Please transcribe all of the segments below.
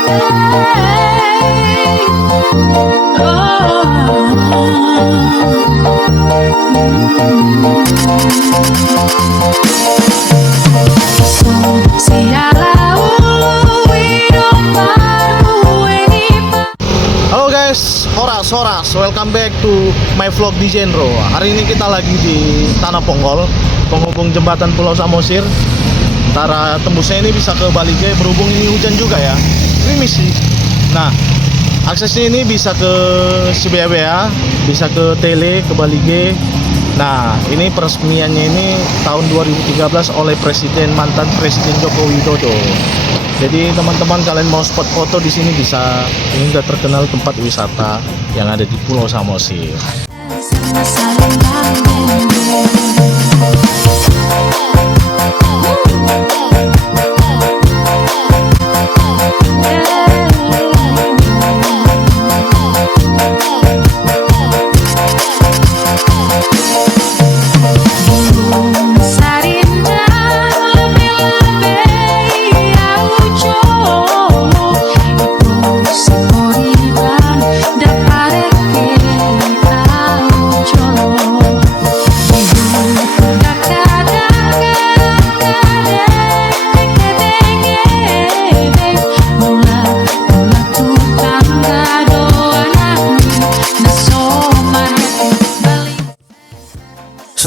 Halo guys, horas, welcome back to my vlog di Jenro. Hari ini kita lagi di Tanah Ponggol, penghubung jembatan Pulau Samosir. Antara tembusnya ini bisa ke Balige, berhubung ini hujan juga ya, gerimis sih. Nah, aksesnya ini bisa ke Sibea, bisa ke Tele, ke Balige. Nah, ini peresmiannya ini tahun 2013 oleh mantan Presiden Joko Widodo. Jadi teman-teman kalian mau spot foto di sini bisa. Ini udah terkenal tempat wisata yang ada di Pulau Samosir.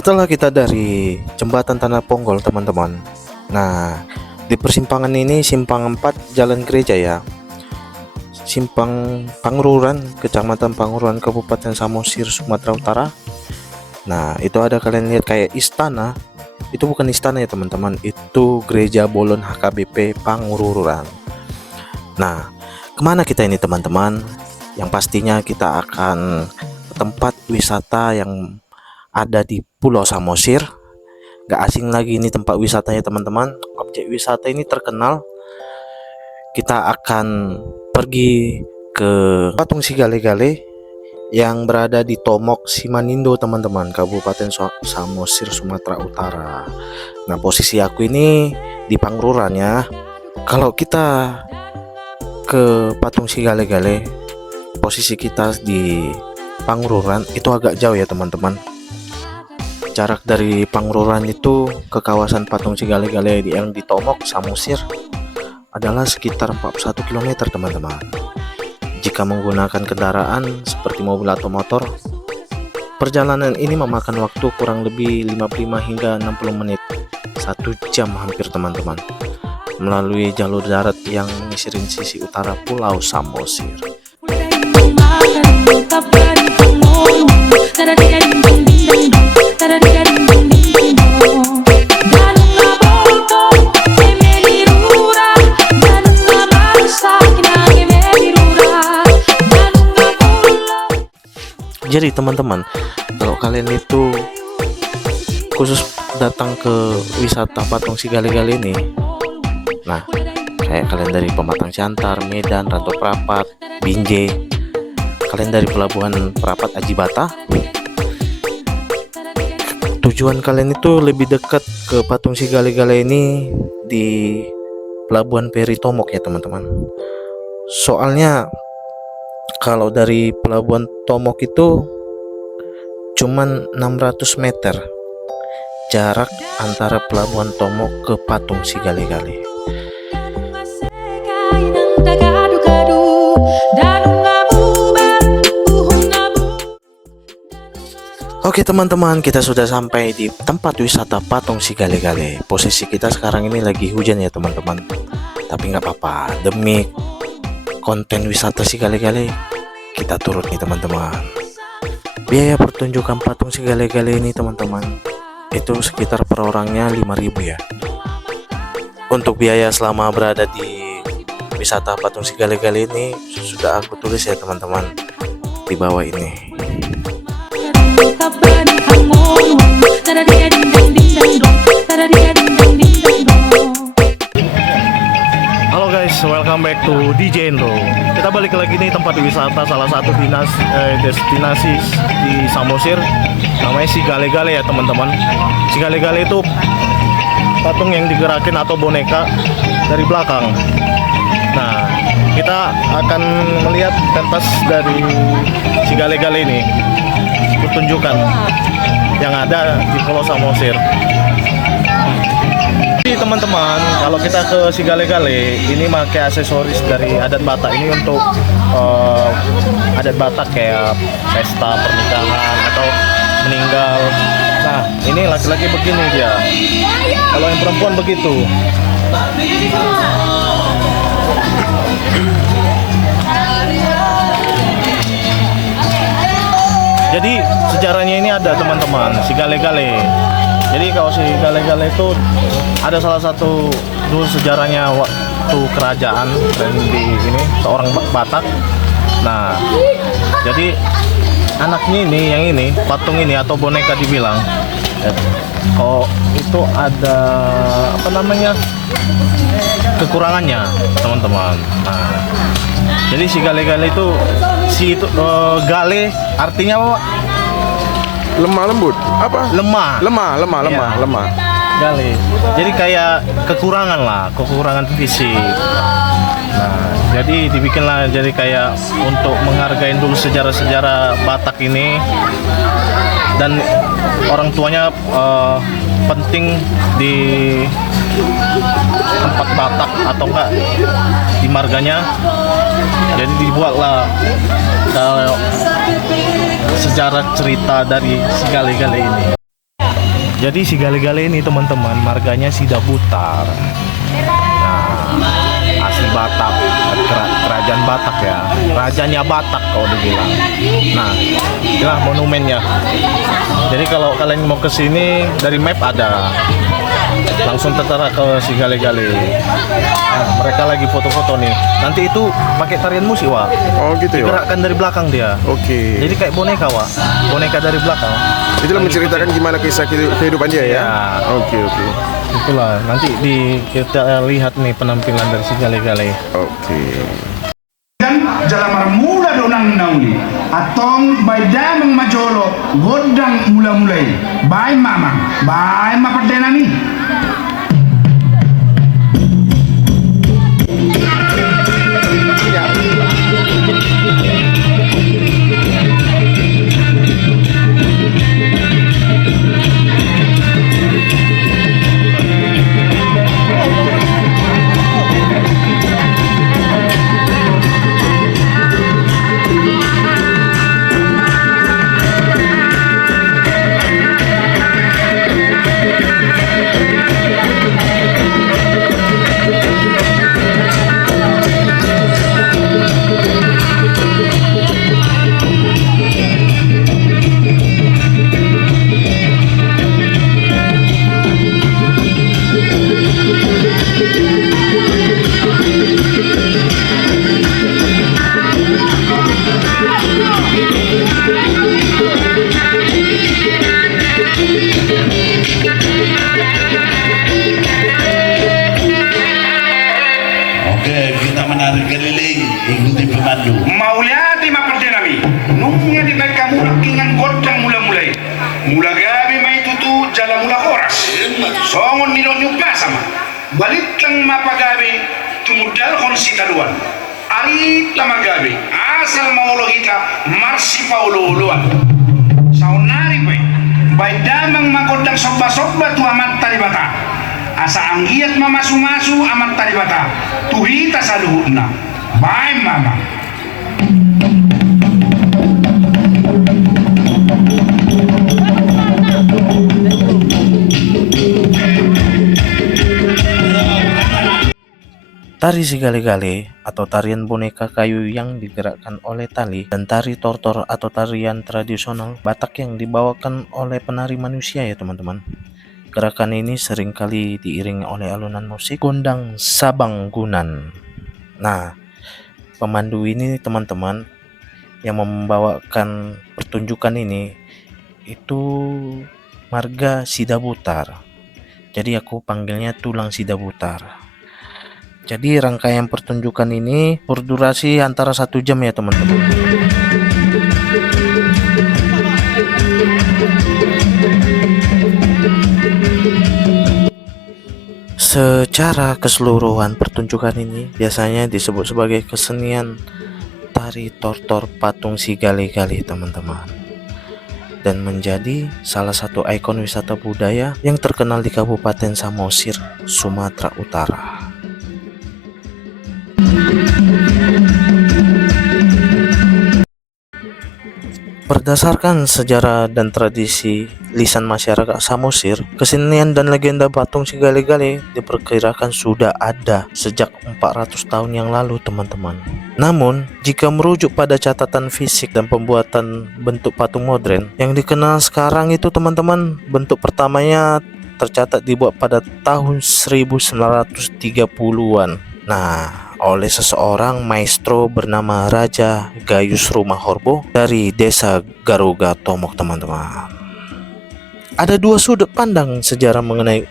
Setelah kita dari jembatan Tanah Ponggol teman-teman, nah di persimpangan ini simpang 4 Jalan Gereja ya, simpang Pangururan, Kecamatan Pangururan, Kabupaten Samosir, Sumatera Utara. Nah itu ada kalian lihat kayak istana, itu bukan istana ya teman-teman, itu Gereja Bolon HKBP Pangururan. Nah kemana kita ini teman-teman? Yang pastinya kita akan ke tempat wisata yang ada di Pulau Samosir. Gak asing lagi ini tempat wisatanya teman-teman. Objek wisata ini terkenal. Kita akan pergi ke Patung Sigale-gale yang berada di Tomok Simanindo teman-teman, Kabupaten Samosir, Sumatera Utara. Nah posisi aku ini di Pangururan ya. Kalau kita ke Patung Sigale-gale, posisi kita di Pangururan itu agak jauh ya teman-teman. Jarak dari Pangururan itu ke kawasan Patung Sigale-gale yang di Tomok Samosir adalah sekitar 41 km teman-teman. Jika menggunakan kendaraan seperti mobil atau motor, perjalanan ini memakan waktu kurang lebih 55 hingga 60 menit, 1 jam hampir teman-teman, melalui jalur darat yang menyisirin sisi utara Pulau Samosir. Jadi teman-teman, kalau kalian itu khusus datang ke wisata Patung Sigale-gale ini, nah kayak kalian dari Pematang Siantar, Medan, Rantau Prapat, Binjai, kalian dari Pelabuhan Prapat Ajibata, tujuan kalian itu lebih dekat ke Patung Sigale-gale ini di Pelabuhan Peri Tomok ya teman-teman. Soalnya kalau dari Pelabuhan Tomok itu cuman 600 meter jarak antara Pelabuhan Tomok ke Patung Sigale-gale. Oke teman-teman, kita sudah sampai di tempat wisata Patung Sigale-gale. Posisi kita sekarang ini lagi hujan ya teman-teman, tapi nggak apa-apa, demi konten wisata Sigale-gale kita turut nih teman-teman. Biaya pertunjukan Patung Sigale-gale ini teman-teman itu sekitar per orangnya 5.000 ya. Untuk biaya selama berada di wisata Patung Sigale-gale ini sudah aku tulis ya teman-teman di bawah ini. Halo guys, welcome back to DJ Endo. Kita balik lagi nih tempat wisata salah satu destinasi di Samosir, namanya Sigale-gale ya teman-teman. Sigale-gale itu patung yang digerakin atau boneka dari belakang. Nah, kita akan melihat pentas dari si gale-gale ini, pertunjukan yang ada di Pulau Samosir. Jadi teman-teman, kalau kita ke si gale-gale ini pakai aksesoris dari adat Batak ini untuk adat Batak kayak pesta pernikahan atau meninggal. Nah, ini laki-laki begini dia. Kalau yang perempuan begitu. Jadi sejarahnya ini ada teman-teman, si gale-gale. Jadi kalau si gale-gale itu ada salah satu dulu sejarahnya waktu kerajaan dan di ini seorang Batak. Nah, jadi anaknya ini yang ini patung ini atau boneka dibilang. Kalau itu ada apa namanya kekurangannya teman-teman. Nah, jadi si gale-gale itu gale artinya apa? Lemah lembut apa? Lemah. Lemah. Gale. Jadi kayak kekurangan fisik. Nah, jadi dibikinlah jadi kayak untuk menghargai dulu sejarah-sejarah Batak ini, dan orang tuanya penting di tempat Batak atau enggak di marganya. Jadi dibuatlah sejarah cerita dari si gale-gale ini. Jadi si gale-gale ini teman-teman marganya Sidabutar. Nah, asli Batak, kerajaan Batak ya, rajanya Batak kalau dibilang. Nah, inilah monumennya. Jadi kalau kalian mau ke sini dari map ada, langsung tertera ke si gale-gale. Nah, mereka lagi foto-foto nih. Nanti itu pakai tarian musik, Wak. Oh gitu ya, Wak? Digerakkan dari belakang dia. Oke. Jadi kayak boneka, Wak. Boneka dari belakang. Itulah menceritakan gimana kisah kehidupan dia ya? Ya. Oke. Itulah, nanti kita lihat nih penampilan dari si gale-gale. Oke. Dan jalan mula donang nauli atong bay damang majolo godang mula-mulai bay mama padenani. ikuti pemandu. Mauliati mapadenami nungnya di baik kamu rakingan godang mula-mulai mula gabi mai tutu jala mula horas songon nilon nyupa sama balik lang mapagabi tumudal kon sitaluan ari tamagabi asal maulo kita marsi paulo-uluan saunari bay damang magodang soba-soba tu amat talibata asa anggiat mamasu-masu amat talibata tuhita sa luhutna bay mama. Tari sigale-gale atau tarian boneka kayu yang digerakkan oleh tali dan tari tortor atau tarian tradisional Batak yang dibawakan oleh penari manusia ya teman-teman. Gerakan ini seringkali diiringi oleh alunan musik gondang sabanggunan. Nah, pemandu ini teman-teman yang membawakan pertunjukan ini itu marga Sidabutar. Jadi aku panggilnya tulang Sidabutar. Jadi rangkaian pertunjukan ini berdurasi antara 1 jam ya teman-teman. Secara keseluruhan pertunjukan ini biasanya disebut sebagai kesenian tari tortor patung si gali-gali teman-teman, dan menjadi salah satu ikon wisata budaya yang terkenal di Kabupaten Samosir, Sumatera Utara. Berdasarkan sejarah dan tradisi lisan masyarakat Samosir, kesenian dan legenda patung si gali-gali diperkirakan sudah ada sejak 400 tahun yang lalu teman-teman. Namun, jika merujuk pada catatan fisik dan pembuatan bentuk patung modern yang dikenal sekarang itu teman-teman, bentuk pertamanya tercatat dibuat pada tahun 1930-an. Nah, oleh seseorang maestro bernama Raja Gayus Rumahorbo dari desa Garuga Tomok teman-teman. Ada dua sudut pandang sejarah mengenai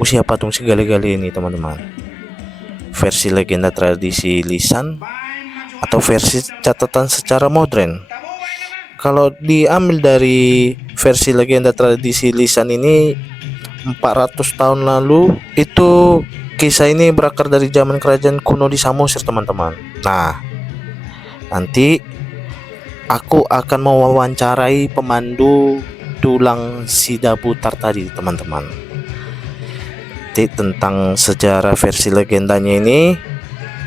usia patung si gali-gali ini teman-teman. Versi legenda tradisi lisan atau versi catatan secara modern. Kalau diambil dari versi legenda tradisi lisan ini 400 tahun lalu, itu kisah ini berakar dari zaman kerajaan kuno di Samosir teman-teman. Nah, nanti aku akan mewawancarai pemandu tulang Sidabutar tadi teman-teman. Tentang sejarah versi legendanya ini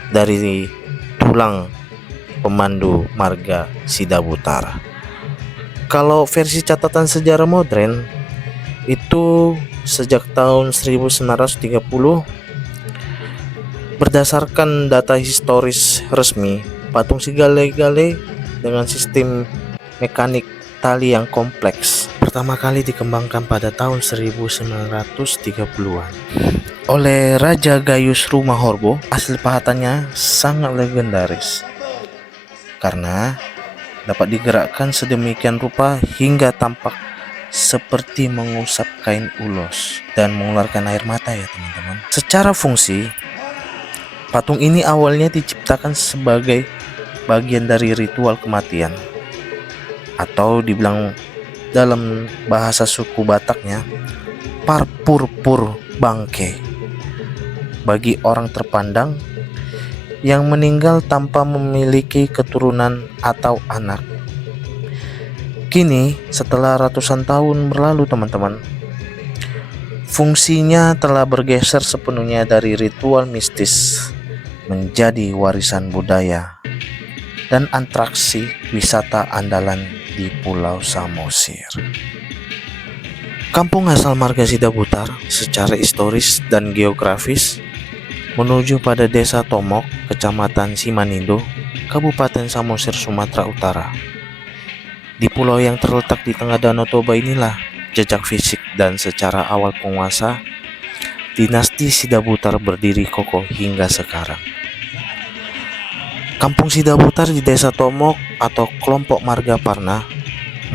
dari tulang pemandu marga Sidabutar. Kalau versi catatan sejarah modern itu sejak tahun 1930. Berdasarkan data historis resmi, patung si gali-gali dengan sistem mekanik tali yang kompleks pertama kali dikembangkan pada tahun 1930-an oleh Raja Gayus Rumahorbo. Hasil pahatannya sangat legendaris karena dapat digerakkan sedemikian rupa hingga tampak seperti mengusap kain ulos dan mengeluarkan air mata ya teman-teman. Secara fungsi, patung ini awalnya diciptakan sebagai bagian dari ritual kematian, atau dibilang dalam bahasa suku Bataknya parpurpur bangke, bagi orang terpandang yang meninggal tanpa memiliki keturunan atau anak. Kini setelah ratusan tahun berlalu teman-teman, fungsinya telah bergeser sepenuhnya dari ritual mistis menjadi warisan budaya dan atraksi wisata andalan di Pulau Samosir. Kampung asal marga Sidabutar secara historis dan geografis menuju pada Desa Tomok, Kecamatan Simanindo, Kabupaten Samosir, Sumatera Utara. Di pulau yang terletak di tengah Danau Toba inilah jejak fisik dan secara awal penguasa dinasti Sidabutar berdiri kokoh hingga sekarang. Kampung Sidabutar di Desa Tomok atau kelompok marga Parna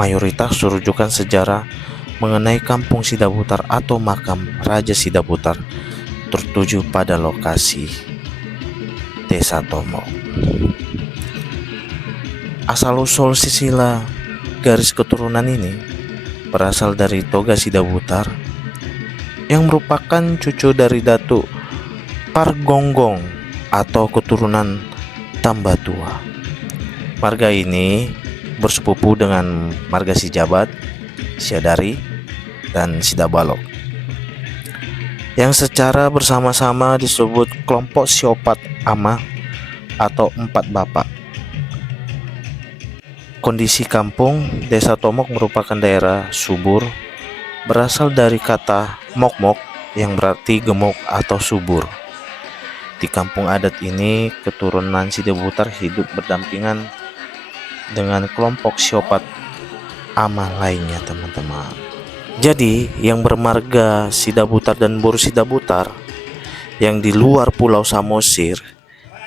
mayoritas rujukan sejarah mengenai Kampung Sidabutar atau makam Raja Sidabutar tertuju pada lokasi Desa Tomok. Asal-usul silsilah garis keturunan ini berasal dari Toga Sidabutar yang merupakan cucu dari Datuk Pargonggong atau keturunan Tambatua. Marga ini bersepupu dengan marga Sijabat, Siadari, dan Sidabalok yang secara bersama-sama disebut kelompok Siopat Ama atau empat bapak. Kondisi kampung Desa Tomok merupakan daerah subur, berasal dari kata mok-mok yang berarti gemuk atau subur. Di kampung adat ini, keturunan Sidabutar hidup berdampingan dengan kelompok Siopat Ama lainnya teman-teman. Jadi yang bermarga Sidabutar dan Boru Sidabutar yang di luar Pulau Samosir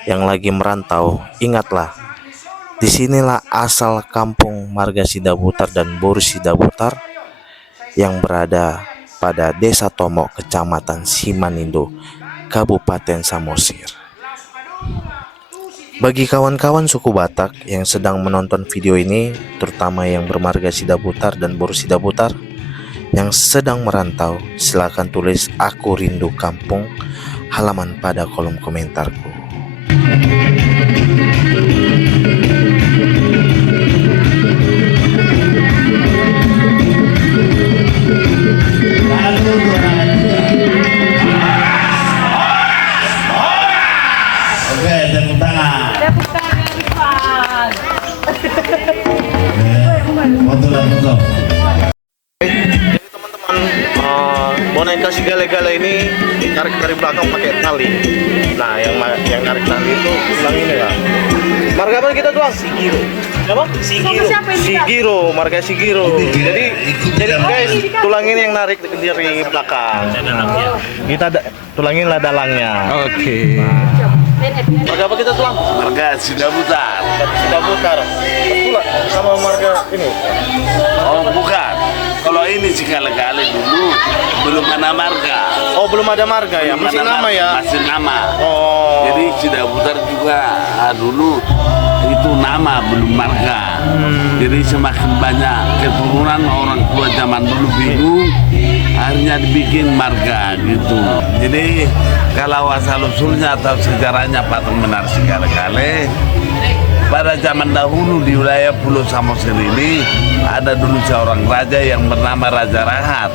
yang lagi merantau, ingatlah, disinilah asal kampung marga Sidabutar dan Boru Sidabutar yang berada pada Desa Tomok, Kecamatan Simanindo, Kabupaten Samosir. Bagi kawan-kawan suku Batak yang sedang menonton video ini, terutama yang bermarga Sidabutar dan Boru Sidabutar, Yang sedang merantau, silakan tulis "Aku rindu kampung" halaman pada kolom komentarku. Oke, tepuk tangan. Tepuk tangan, Rifan. Foto dan foto. Jadi teman-teman, boneka si gale-gale ini ditarik dari belakang pakai tali. Nah, yang narik tali itu tulang ini lah. Marga apa kita tuang? Sigiro. Apa? Sigiro. Siapa ini, Kak? Sigiro, marga Sigiro. Jadi guys, tulang ini yang narik dari belakang. Nah, kita tulangin lah dalangnya. Oke. Marga apa kita tuang? Marga sudah butar. Sudah putar. Pula sama marga ini. Oh, bukan. Kalau ini sih kali-kali dulu belum ada marga. Oh, belum ada marga ya. Belum Masih ada nama ya. Masih nama. Oh. Jadi sudah butar juga dulu itu nama belum marga. Jadi semakin banyak keturunan orang tua zaman dulu bingung, akhirnya dibikin marga gitu. Jadi kalau asal usulnya atau sejarahnya patung benar segala-gale, pada zaman dahulu di wilayah Pulau Samosir ini ada dulu seorang raja yang bernama Raja Rahat.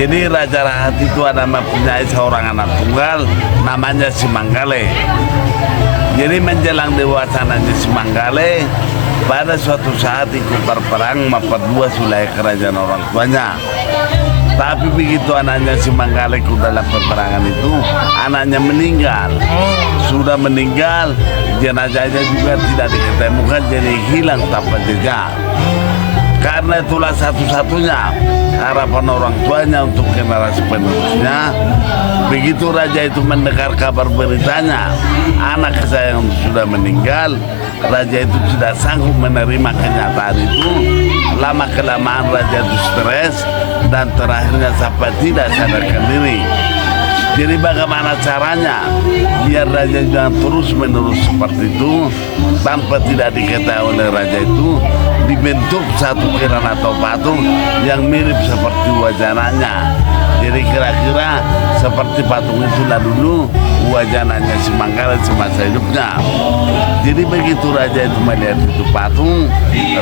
Jadi Raja Rahat itu ada mempunyai seorang anak tunggal namanya Simanggale. Jadi menjelang dewasananya Simanggale, pada suatu saat ikut berperang memperluas wilayah kerajaan orang tuanya. Tapi begitu anaknya Simanggale ikut dalam peperangan itu, anaknya meninggal. Sudah meninggal, jenazahnya juga tidak diketemukan, jadi hilang tanpa jejak. Karena itulah satu-satunya harapan orang tuanya untuk generasi penerusnya. Begitu raja itu mendengar kabar beritanya, anak saya yang sudah meninggal, raja itu tidak sanggup menerima kenyataan itu. Lama-kelamaan raja itu stres dan terakhirnya sampai tidak sadarkan diri. Jadi bagaimana caranya biar raja jangan terus-menerus seperti itu tanpa tidak diketahui oleh raja itu, dibentuk satu kiran atau patung yang mirip seperti wajah anaknya. Jadi kira-kira seperti patung itulah dulu wajah anaknya Simanggale semasa hidupnya. Jadi begitu raja itu melihat itu patung,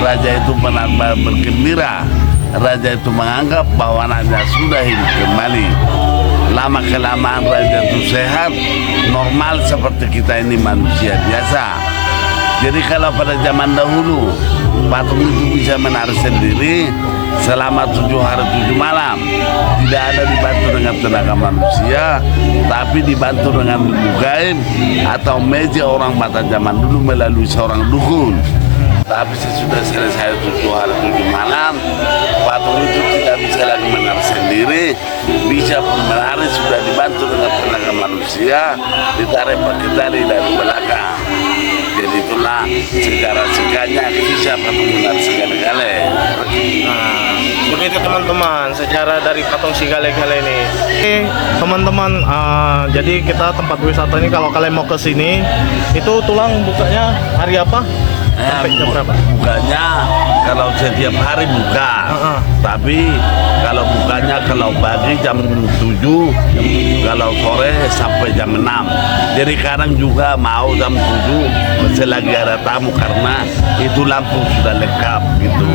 raja itu benar-benar bergembira. Raja itu menganggap bahwa anaknya sudah hidup kembali. Lama-kelamaan raja itu sehat, normal seperti kita ini manusia biasa. Jadi kalau pada zaman dahulu patung itu bisa menari sendiri selama 7 hari 7 malam, tidak ada dibantu dengan tenaga manusia, tapi dibantu dengan ilmu gaib atau meja orang Batak zaman dulu melalui seorang dukun. Tapi sesudah selesai 7 hari 7 malam, patung itu tidak bisa lagi menari sendiri, bisa pun menari sudah dibantu dengan tenaga manusia, ditarik pakai tali dari belakang. Jadi itulah secara singkatnya kisah patung menari segala-gale. Nah, begitu teman-teman, secara dari patung si gale-gale ini. Oke, teman-teman, jadi kita tempat wisata ini kalau kalian mau ke sini, itu tulang bukanya hari apa? Sampai jam berapa? Bukanya kalau setiap hari buka, tapi kalau bukanya kalau pagi jam 7, kalau sore sampai jam 6. Jadi kadang juga mau jam 7 selagi ada tamu karena itu lampu sudah lengkap gitu.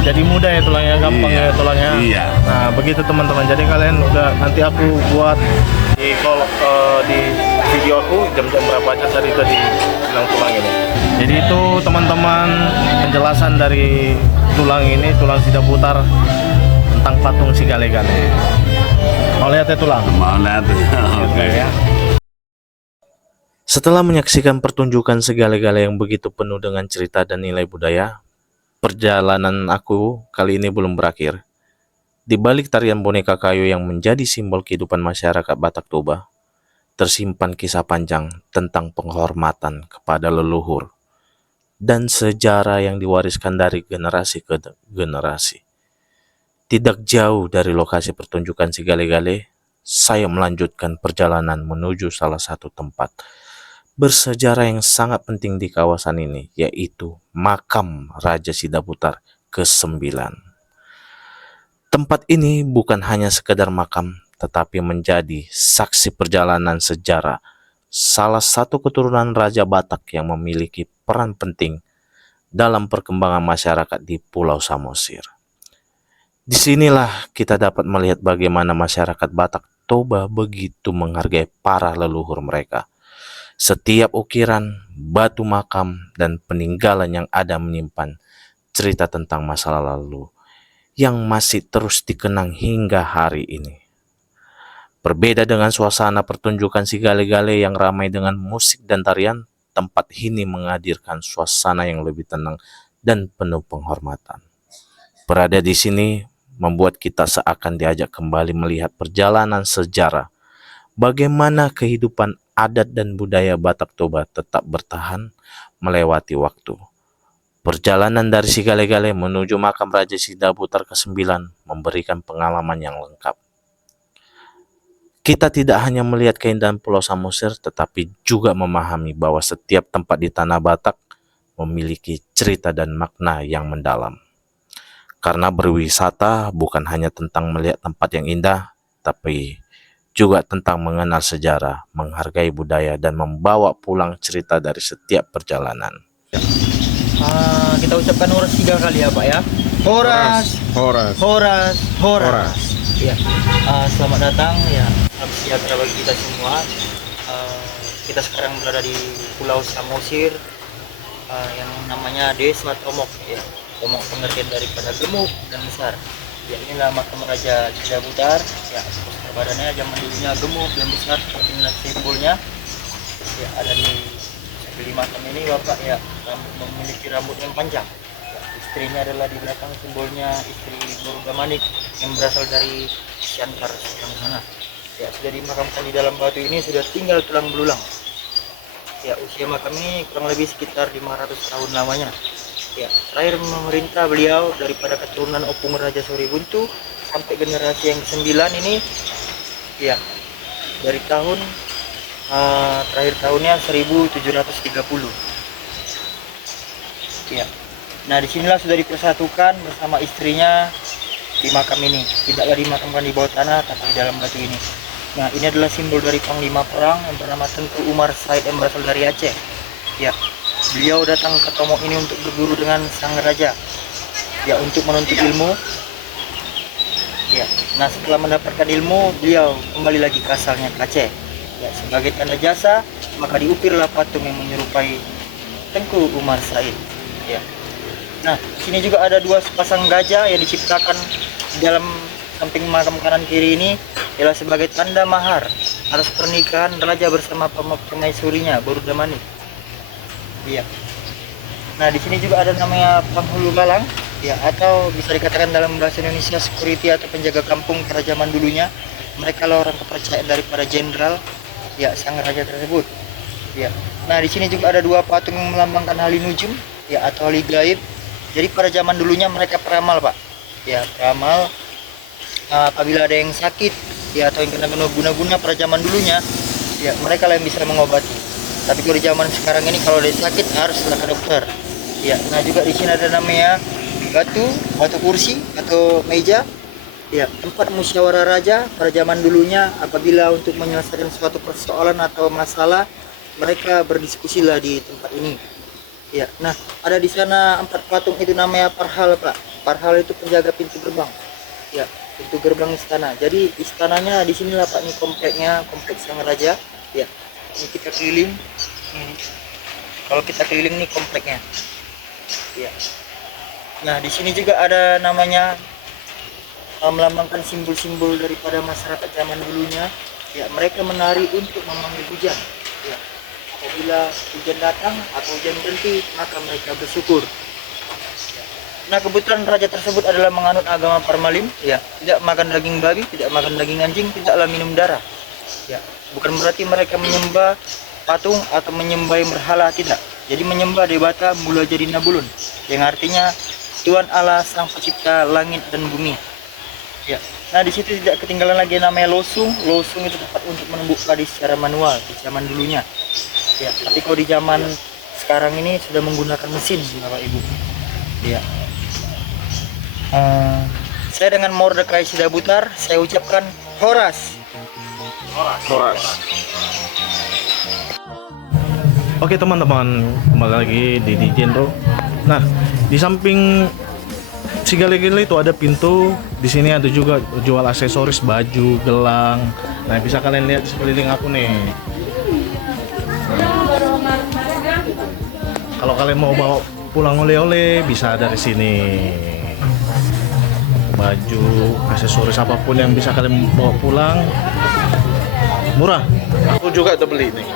Jadi mudah ya tulangnya, gampang Iya. ya tulangnya. Iya. Nah, begitu teman-teman. Jadi kalian udah nanti aku buat di video aku jam-jam berapa aja tadi tulang ini. Jadi itu teman-teman penjelasan dari tulang ini, tulang tidak putar tentang patung si gale-gale. Mau lihat ya tulang? Mau lihat. Oke. Ya. Setelah menyaksikan pertunjukan segala-gala yang begitu penuh dengan cerita dan nilai budaya, perjalanan aku kali ini belum berakhir. Di balik tarian boneka kayu yang menjadi simbol kehidupan masyarakat Batak Toba, tersimpan kisah panjang tentang penghormatan kepada leluhur dan sejarah yang diwariskan dari generasi ke generasi. Tidak jauh dari lokasi pertunjukan si gale-gale, saya melanjutkan perjalanan menuju salah satu tempat bersejarah yang sangat penting di kawasan ini, yaitu makam Raja Sidaputar ke-9. Tempat ini bukan hanya sekedar makam, tetapi menjadi saksi perjalanan sejarah salah satu keturunan Raja Batak yang memiliki peran penting dalam perkembangan masyarakat di Pulau Samosir. Disinilah kita dapat melihat bagaimana masyarakat Batak Toba begitu menghargai para leluhur mereka. Setiap ukiran, batu makam, dan peninggalan yang ada menyimpan cerita tentang masa lalu yang masih terus dikenang hingga hari ini. Berbeda dengan suasana pertunjukan si gale-gale yang ramai dengan musik dan tarian, tempat ini menghadirkan suasana yang lebih tenang dan penuh penghormatan. Berada di sini membuat kita seakan diajak kembali melihat perjalanan sejarah, bagaimana kehidupan adat dan budaya Batak Toba tetap bertahan melewati waktu. Perjalanan dari si gale-gale menuju makam Raja Sidabutar ke-9 memberikan pengalaman yang lengkap. Kita tidak hanya melihat keindahan Pulau Samosir, tetapi juga memahami bahwa setiap tempat di tanah Batak memiliki cerita dan makna yang mendalam. Karena berwisata bukan hanya tentang melihat tempat yang indah, tapi juga tentang mengenal sejarah, menghargai budaya, dan membawa pulang cerita dari setiap perjalanan. Kita ucapkan horas 3 kali ya Pak ya. Horas, Horas. horas, horas. Horas. Ya. Selamat datang ya. Salam sejahtera bagi kita semua. Kita sekarang berada di Pulau Samosir yang namanya Desa Tomok ya. Tomok pengertian daripada gemuk dan besar. Ya, inilah makam Raja Sidabutar. Ya, poster badannya zaman dulunya gemuk dan besar seperti inilah simbolnya. Ya, ada di makam ini Bapak ya, memiliki rambut yang panjang. Ya, istrinya adalah di belakang, simbolnya istri Garuda Manik yang berasal dari Siantar seberang sana. Ya, sudah dimakamkan di dalam batu ini, sudah tinggal tulang belulang. Ya, usia makam ini kurang lebih sekitar 500 tahun lamanya. Ya, terakhir memerintah beliau daripada keturunan Opung Raja Soribuntu sampai generasi yang ke-9 ini ya, dari tahun terakhir tahunnya 1730 ya. Nah, disinilah sudah dipersatukan bersama istrinya di makam ini, tidaklah dimakamkan di bawah tanah tapi di dalam batu ini. Nah, ini adalah simbol dari panglima perang yang bernama Tengku Umar Said yang berasal dari Aceh ya. Beliau datang ke Tomok ini untuk berguru dengan sang raja ya, untuk menuntut ilmu ya. Nah, setelah mendapatkan ilmu, beliau kembali lagi ke asalnya ke Aceh ya. Sebagai tanda jasa maka diukirlah patung yang menyerupai Tengku Umar Said ya. Nah, sini juga ada 2 sepasang gajah yang diciptakan di dalam samping makam kanan kiri ini, ialah sebagai tanda mahar atas pernikahan raja bersama permaisurinya Garuda Manik. Iya. Nah, di sini juga ada namanya penghulu galang ya, atau bisa dikatakan dalam bahasa Indonesia security atau penjaga kampung pada zaman dulunya. Mereka lah orang kepercayaan daripada jenderal ya, sang raja tersebut. Ya. Nah, di sini juga ada 2 patung yang melambangkan Hali Nujum ya, atau Hali Gaib. Jadi pada zaman dulunya mereka peramal, Pak. Ya, peramal apabila ada yang sakit ya, atau yang kena guna-guna pada zaman dulunya ya, mereka lah yang bisa mengobati. Tapi kalau di zaman sekarang ini kalau ada sakit haruslah ke dokter. Ya, nah juga di sini ada namanya batu kursi atau meja. Ya, tempat musyawarah raja pada zaman dulunya apabila untuk menyelesaikan suatu persoalan atau masalah, mereka berdiskusilah di tempat ini. Ya, nah ada di sana 4 patung itu namanya parhal, Pak. Parhal itu penjaga pintu gerbang. Ya, pintu gerbang istana. Jadi istananya di sinilah Pak, ini kompleknya, kompleks sang raja. Ya. Ini kita keliling ini. Kalau kita keliling nih kompleknya ya. Nah, di sini juga ada namanya melambangkan simbol-simbol daripada masyarakat zaman dulunya ya. Mereka menari untuk memanggil hujan ya. Apabila hujan datang atau hujan berhenti, maka mereka bersyukur ya. Nah, kebetulan raja tersebut adalah menganut agama Parmalim ya, tidak makan daging babi, tidak makan daging anjing, tidaklah minum darah ya. Bukan berarti mereka menyembah patung atau menyembah berhala, tidak. Jadi menyembah Dewata Mula Jadi Nabulun, yang artinya Tuhan Allah Sang Pencipta langit dan bumi. Ya. Nah, di situ tidak ketinggalan lagi namanya losung. Losung itu tempat untuk menumbuk padi secara manual di zaman dulunya. Ya, tapi kalau di zaman sekarang ini sudah menggunakan mesin, Bapak Ibu. Ya. Saya dengan Mordecai Sidabutar, saya ucapkan Horas. Oke teman-teman, kembali lagi di Genro. Nah, di samping si gale-gale itu ada pintu. Di sini ada juga jual aksesoris, baju, gelang. Nah, bisa kalian lihat di sekeliling aku nih. Kalau kalian mau bawa pulang oleh-oleh, bisa dari sini. Baju, aksesoris apapun yang bisa kalian bawa pulang, murah. Aku juga udah beli nih.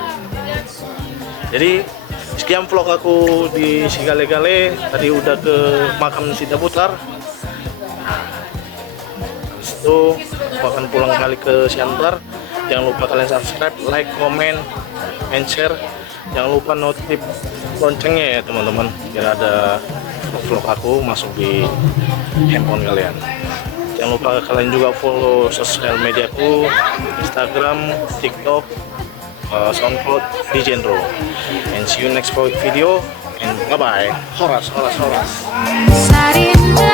Jadi sekian vlog aku di si Gale-Gale. Tadi udah ke makam Sidabutar. Habis itu aku akan pulang kali ke Siantar. Jangan lupa kalian subscribe, like, comment, and share. Jangan lupa notif loncengnya ya teman-teman, biar ada vlog aku masuk di handphone kalian. Jangan lupa kalian juga follow sosial mediaku, Instagram, TikTok, SoundCloud di Genro. And see you next video, and bye bye. Horas. Sarinda